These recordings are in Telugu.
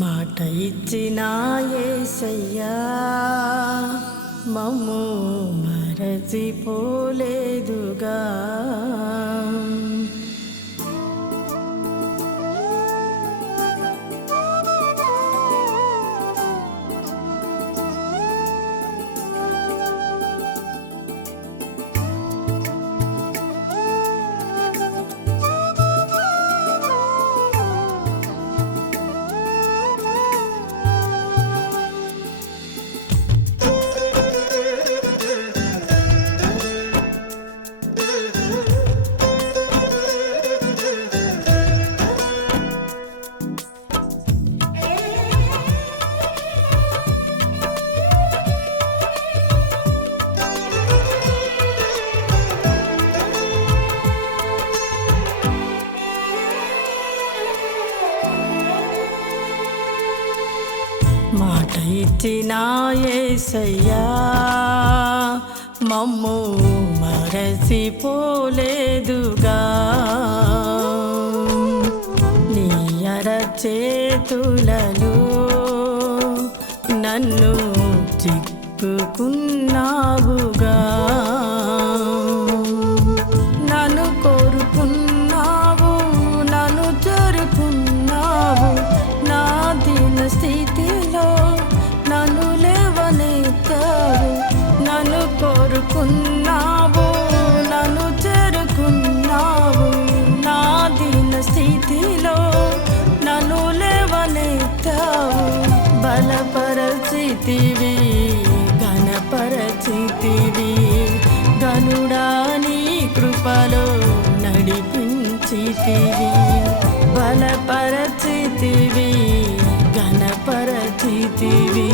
మాట ఇచ్చిన యేసయ్యా మమ్ము మరచిపోలేదుగా. మాట ఇచ్చిన యేసయ్యా మమ్ము మరచిపోలేదుగా. నీ అరచేతులలో నన్ను చిక్కుకున్నావుగా. నన్ను కోరుకున్నావు, నన్ను చేరుకున్నావు. నా దీన స్థితిలో నన్ను లేవనెత్తావు. నన్ను కోరుకున్నావు, నన్ను చేరుకున్నావు. నా దీన స్థితిలో నన్ను లేవనెత్తావు. బలపరచితివి, ఘనపరచితివి. గనుడా నీ కృపలో నడిపించితివి. బలపరచితివి, ఘనపరచితివి.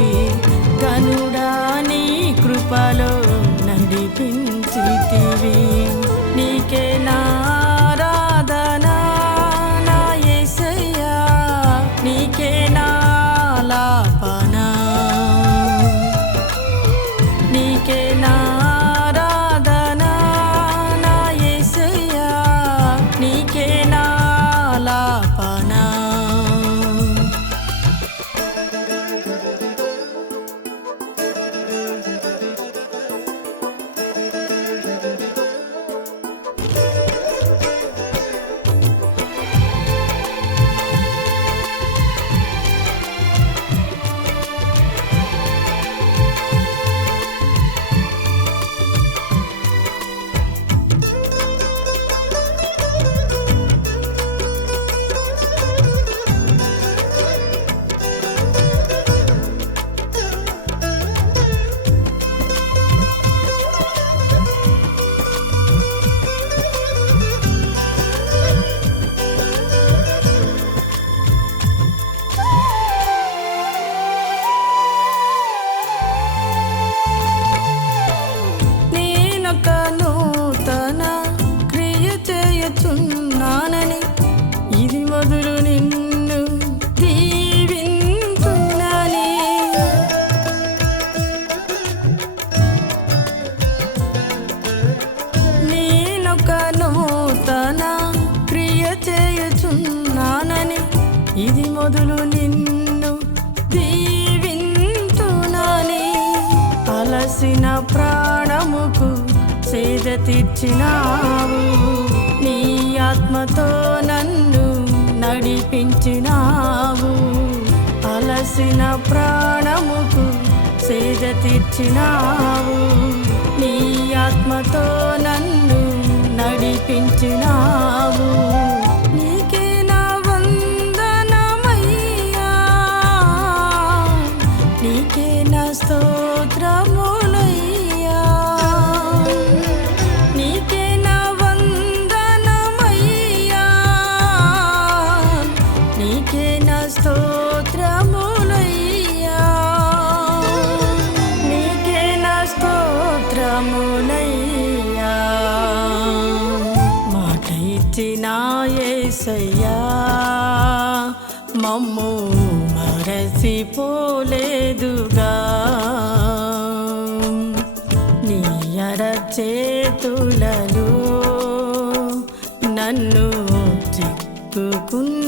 గనుడా నీ కృపలో నడిపించితివి. నీకే నా ఆరాధన నా యేసయ్యా, నీకే నా ఆలాపన. నీకే నా ఆరాధన నా యేసయ్యా, నీకే నా ఆలాపన. నానని ఇది మొదలు నిన్ను దీవింతునని. నేనొక నూతన క్రియ చేయుచున్నానని ఇది మొదలు నిన్ను దీవింతునని. అలసిన ప్రాణముకు సేద తీర్చినావు. నీ ఆత్మతో నన్ను నడిపించినావు. అలసిన ప్రాణముకు సేద తీర్చినావు. నీ ఆత్మతో నన్ను నడిపించినావు. నీకే నా వందనమయ్యా, నీకే నా స్తోత్రములయ్యా. నీకే నా వందనమయ్యా, నీకే నా స్తోత్రములయ్యా. నీకే నా స్తోత్రములయ్యా. మాట ఇచ్చిన యేసయ్యా మమ్ము మరచిపోలేదుగా. నీ అరచేతులలో నన్ను చిక్కుకున్నావుగా.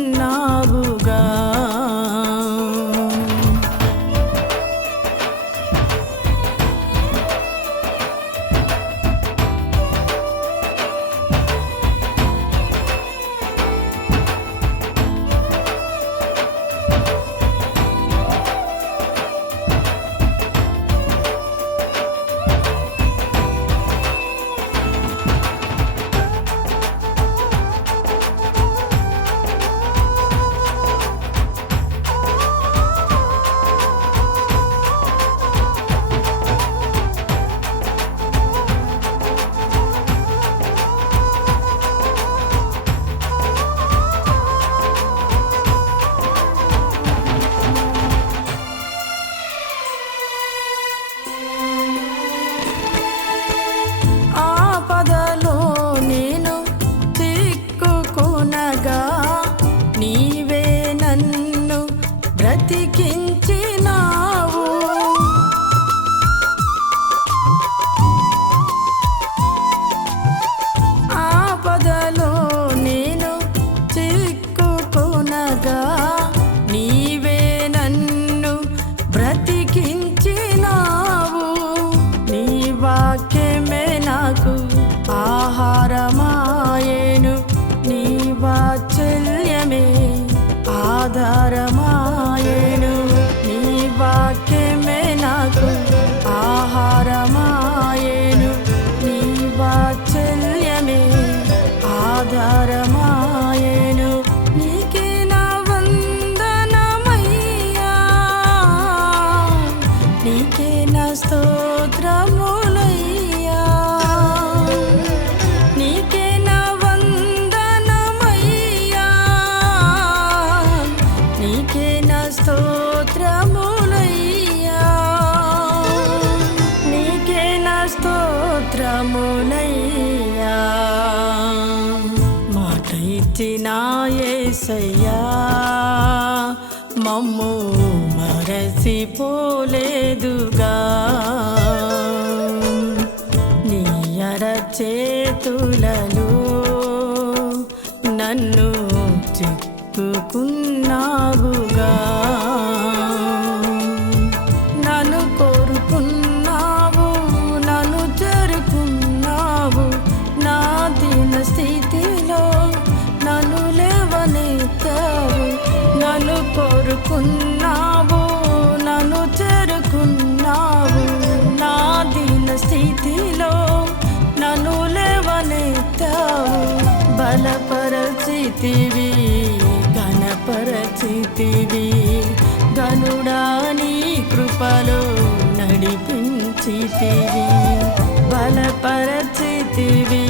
ఉండగా నీవే నన్ను బ్రతికించినావు. నీ వాక్యమే నాకు ఆహారమాయెను, నీ వాత్సల్యమే ఆధారమాయెను. నీ వాక్యమే నాకు ఆహారమాయెను, నీ వాత్సల్యమే ఆధారమాయెను. నీకే నా వందనమయ్యా, నీకే నా స్తోత్రములయ్యా. నీకే నా వందనమయ్యా, నీకే నా స్తోత్రములయ్యా. నీకే నా స్తోత్రములయ్యా. మాట ఇచ్చిన యేసయ్యా, మమ్ము మరచిపోలేదుగా. నీ అరచేతులలో నన్ను చిక్కుకున్నావుగా. నన్ను కోరుకున్నావు, నన్ను చేరుకున్నావు. నా దీన స్థితిలో నన్ను లేవనెత్తావు. నన్ను కోరుకున్నావు, నన్ను చేరుకున్నావు. నా దీన స్థితిలో నన్ను లేవనెత్తావు. బలపరచితివి, ఘనపరచితివి, గనుడా నీ కృపలో నడిపించితివి. బలపరచితివి,